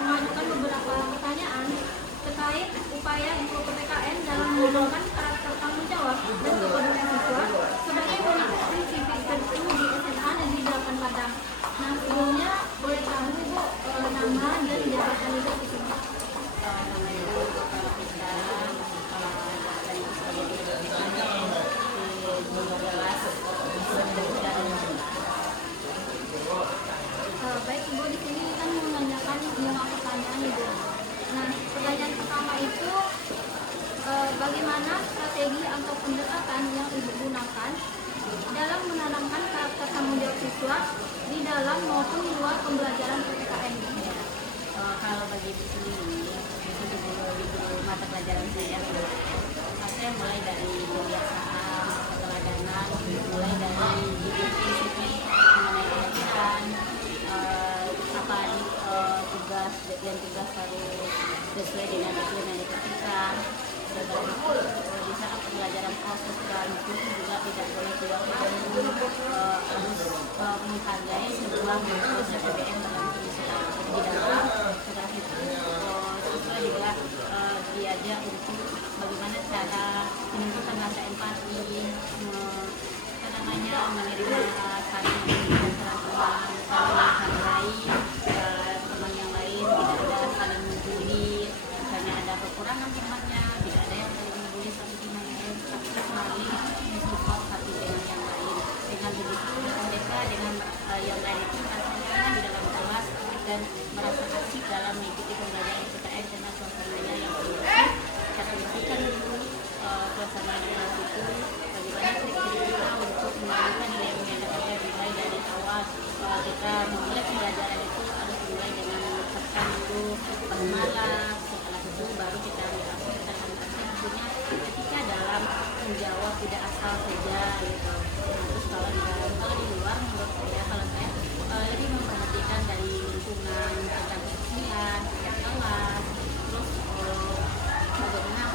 mengajukan beberapa pertanyaan terkait upaya info PPKN dalam mengembangkan karakter tanggung jawab dan kepedulian siswa sebagai pendidikan civic virtue di SMA Negeri 8 Padang. Nah, sebelumnya boleh tahu Bu nama dan jabatan Ibu di sini? Baik Ibu, di sini kan menanyakan 5 pertanyaan Ibu. Nah, pertanyaan pertama itu bagaimana strategi atau pendekatan yang Ibu gunakan dalam menanamkan karakter tanggung jawab siswa di dalam maupun di luar pembelajaran PPKN? Kalau bagi Ibu sendiri, itu mata pelajaran saya mulai dari kebiasaan, keteladanan, mulai dari prinsip mengenai keyakinan, apa tugas dan tugas harus sesuai dengan etika. Dan di saat pembelajaran proses itu juga tidak boleh keluar dari harus menghargai sebuah proses PPN dalam di dalam setelah itu siswa juga diajak untuk bagaimana cara menunjukkan rasa empati, menerima saling teman, saling menghargai teman yang lain, tidak ada saling membuli, misalnya ada kekurangan temannya, tidak ada yang saling membuli satu dengan yang lain, tapi saling mensupport satu dengan yang lain. Dengan begitu mereka dengan yang lain itu merasa nyaman di dalam kelas dan merasa asik dalam mengikuti pembelajaran PPKN karena suasananya yang kondusif. Kita pastikan dulu suasana kelas itu bagaimana trik-trik kita untuk menanamkan nilai-nilai yang dimulai dari awal. Kita memulai pembelajaran itu harus dimulai dengan mengucapkan dulu basmalah, setelah itu baru kita langsung tentunya ketika dalam menjawab tidak asal saja gitu. Nah, terus kalau di luar menurut saya lebih memperhatikan dari lingkungan tentang kebersihan, tentang kelas, terus bagaimana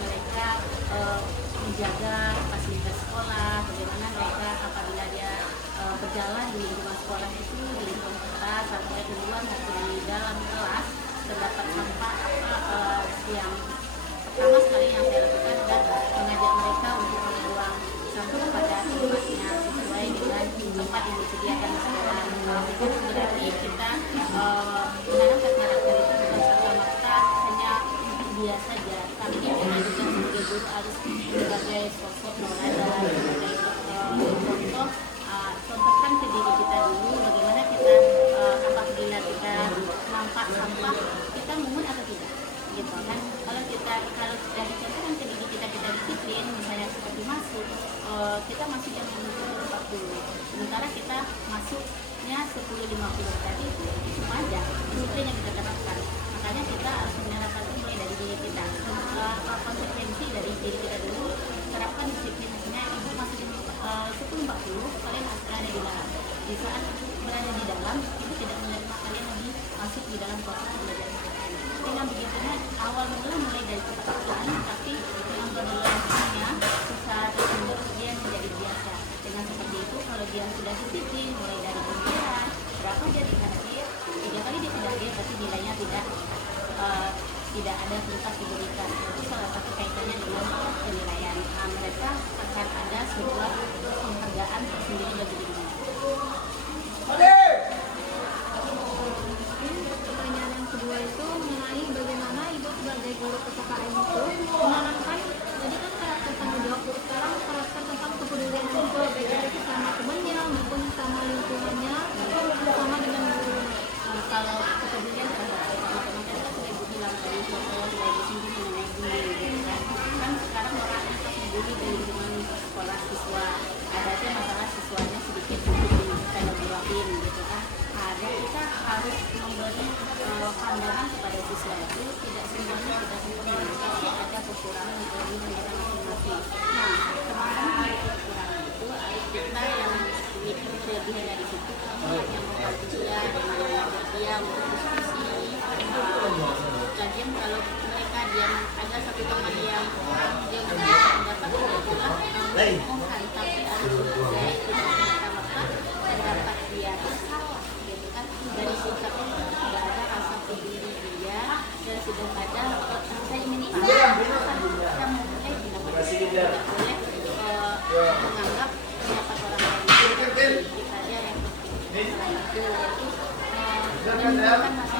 mereka menjaga fasilitas sekolah, bagaimana mereka apabila dia berjalan di lingkungan sekolah itu di lingkungan kelas atau di luar maupun di dalam kelas terdapat sampah yang pertama sekali yang saya lakukan adalah mengajak mereka untuk membuang sampah pada tempatnya sesuai dengan tempat yang disediakan di sekolah. Jadi sebenarnya kita menanamkan karakter itu bukan serta-merta hanya dia saja, tapi kita juga sebagai guru harus sebagai sosok tauladan, sebagai contoh. Contohkan ke diri kita dulu bagaimana kita apabila kita nampak sampah kita mungut atau tidak, gitu kan? Kalau sudah dicontohkan ke diri kita disiplin, misalnya seperti masuk kita masuk jam 10.40, sementara kita masuknya 10.50 tadi itu cuma aja disiplin yang kita terapkan. Makanya kita harus menerapkan mulai dari diri kita, konsekuensi dari diri kita dulu, terapkan disiplin. Misalnya ibu masuk jam 10.40, kalian harus berada di dalam. Di saat berada di dalam, ibu tidak menerima kalian lagi masuk di dalam proses pembelajaran PPKN. Dengan begitunya awal mulai dari ketakutan, tapi dengan berlangsungnya secara terus dia menjadi biasa. Dengan seperti itu, kalau dia sudah disiplin, mulai dari pembelajaran, berapa dia dihadir, 3 kali dia tidak hadir, berarti nilainya tidak ada tuntas diberikan. Itu salah satu kaitannya dengan penilaian. Mereka akan ada sebuah penghargaan tersendiri bagi dirinya. Pertanyaan yang kedua itu mengenai bagaimana Ibu sebagai guru PPKN itu menanamkan, jadi kan karakter tanggung jawab sekarang karakter tentang kepedulian siswa, baik itu sama temannya maupun sama lingkungannya maupun sama dengan guru. Kalau kepedulian terhadap teman-teman kan sudah Ibu bilang dari soal dari singgung mengenai bullying, kan sekarang orang untuk membuli di lingkungan sekolah siswa, ada aja masalah siswanya sedikit mungkin kayak dilakuin gitu kan. Ada kita harus memberi pandangan pemahaman kepada siswa itu tidak semuanya kita sempurna, pasti ada kekurangan dan kelebihan kita masing-masing. Nah, pemahaman dari kekurangan itu kita yang memiliki kelebihan dari situ, kamu yang membantu dia dan mengajak dia untuk diskusi. Kajian kalau mereka dia ada satu teman yang dia mendapat pendapat tidak pula mengumumkan, tapi ada budaya tidak serta-merta pendapat dia itu salah, gitu kan. Dari sikapnya tidak ada rasa peduli dia dan sudah ada saya ingin tahu kita mempunyai pendapat, tidak boleh menganggap pendapat orang lain itu kita aja yang penting. Selain itu menimbulkan rasa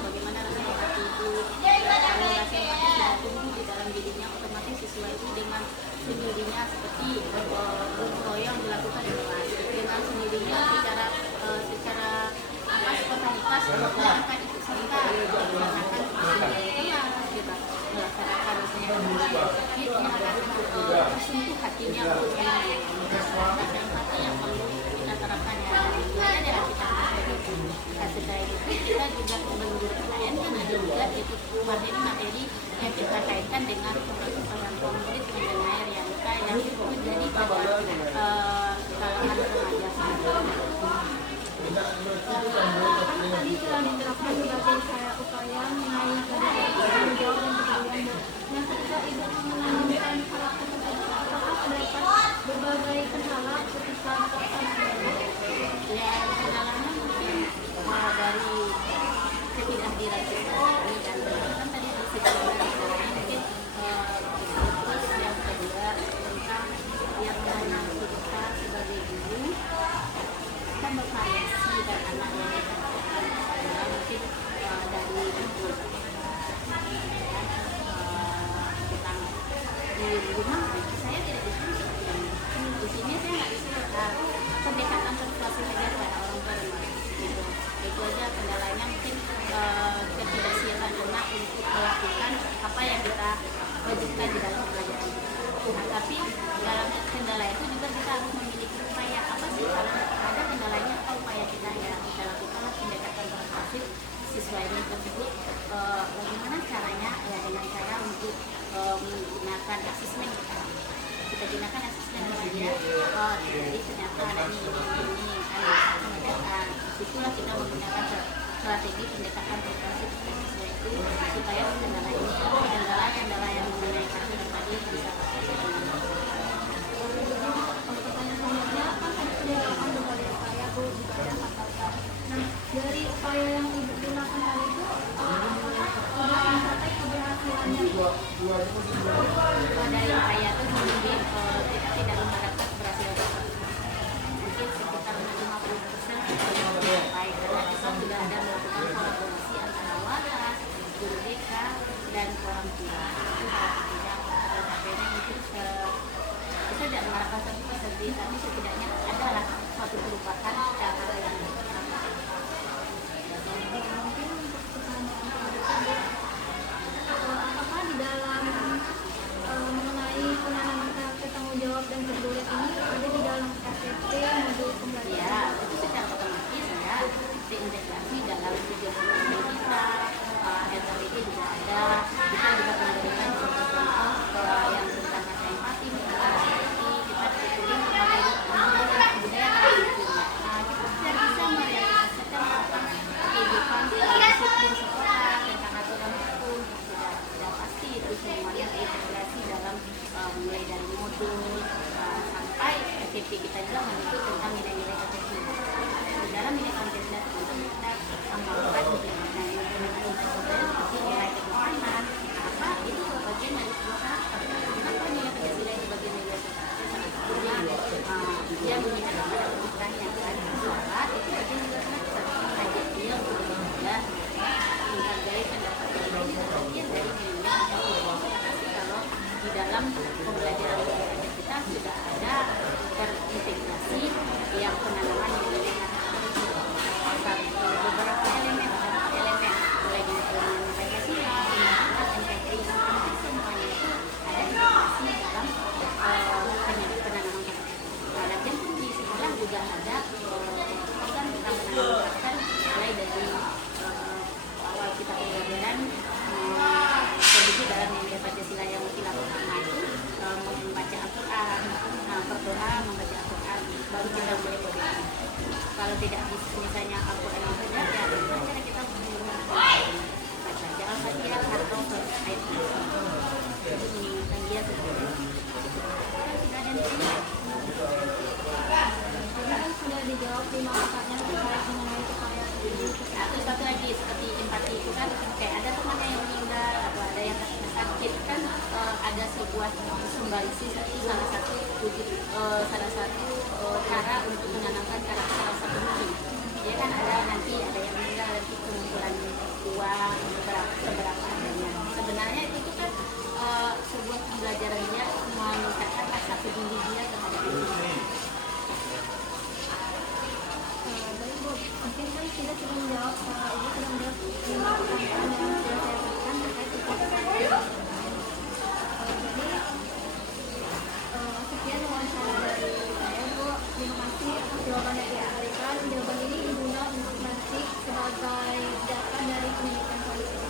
bagaimana rasa empati itu. Kalau rasa empati sudah tumbuh di dalam dirinya, otomatis siswa itu dengan sendirinya seperti yang dilakukan di kelas, dengan sendirinya secara spontanitas akan ikut serta melaksanakan kelas, gitu, melaksanakan misalnya sakit yang akan tersentuh hatinya untuk rasa empati yang perlu kita terapkan ya dari kita sebagai guru. Selain itu kita juga menurut kalian kan ada juga itu materi yang kita kaitkan dengan orang tua murid mengenai realita yang terjadi pada kalangan remaja. Tadi telah diterapkan berbagai upaya menaik dari tanggung jawab dan kepedulian. Nah, ketika ibu menanamkan karakter tersebut, apakah terdapat berbagai kendala ketika Ya, kendalanya mungkin dari ketidakhadiran kita dan kan tadi disebutkan mungkin terus yang kedua tentang yang mana kita sebagai guru kan bervariasi dan anak yang kita mungkin dari ibu tentang di rumah saya tidak disuruh seperti ini. Di sini saya nggak disuruh pendekatan persuasif saja kepada orang tua dan murid gitu. Itu aja kendalanya, mungkin ketidaksiapan anak untuk melakukan apa yang kita wajibkan di dalam pelajaran. Nah, tapi dalam kendala itu juga kita harus memiliki upaya apa sih, kalau ada kendalanya apa upaya kita ya kita lakukan pendekatan persuasif siswa ini tersebut. Bagaimana caranya ya dengan cara untuk menggunakan asesmen kita gunakan asesmen dia jadi ternyata ada ini itulah kita menggunakan strategi pendekatan persuasif siswa itu supaya kendala yang mengenai karakter tadi bisa pertanyaan selanjutnya kan tadi sudah dilakukan berbagai upaya Bu jika ada hambatan. Nah, dari upaya yang ibu gunakan tadi itu apakah sudah mencapai keberhasilannya? dari upaya itu mungkin kita tidak mengharapkan keberhasilan mungkin sekitar 50% sampai karena kita sudah ada melakukan kolaborasi antara waras, guru BK dan orang tua. Itu kalau tidak capainya mungkin kita tidak mengharapkan 100%, tapi setidaknya adalah suatu perubahan cara yang Mungkin untuk pertanyaan selanjutnya, apakah di dalam mengenai penanaman karakter tanggung jawab dan kepedulian ini ada di dalam SPP modul pembelajaran? ya itu secara otomatis ya terintegrasi dalam tujuan kita. LPDP juga ada, kita juga memberikan contoh-contoh yang tentang rasa empati, kita ikutin budaya kita sudah bisa membuat simbalis itu salah satu cara untuk menanamkan karakter rasa peduli. Dia kan ada nanti ada yang meninggal nanti pengumpulan uang seberapa adanya. Sebenarnya itu kan sebuah pembelajaran dia meningkatkan rasa peduli dia terhadap diri. Baik Bu, mungkin kan kita sudah menjawab Ibu sudah menjawab 5 pertanyaan yang sudah saya berikan terkait upacara. Jadi sekian wawancara dari saya Bu. Terima kasih atas jawaban yang diberikan. Jawaban ini digunakan untuk nanti sebagai data dari pendidikan politik.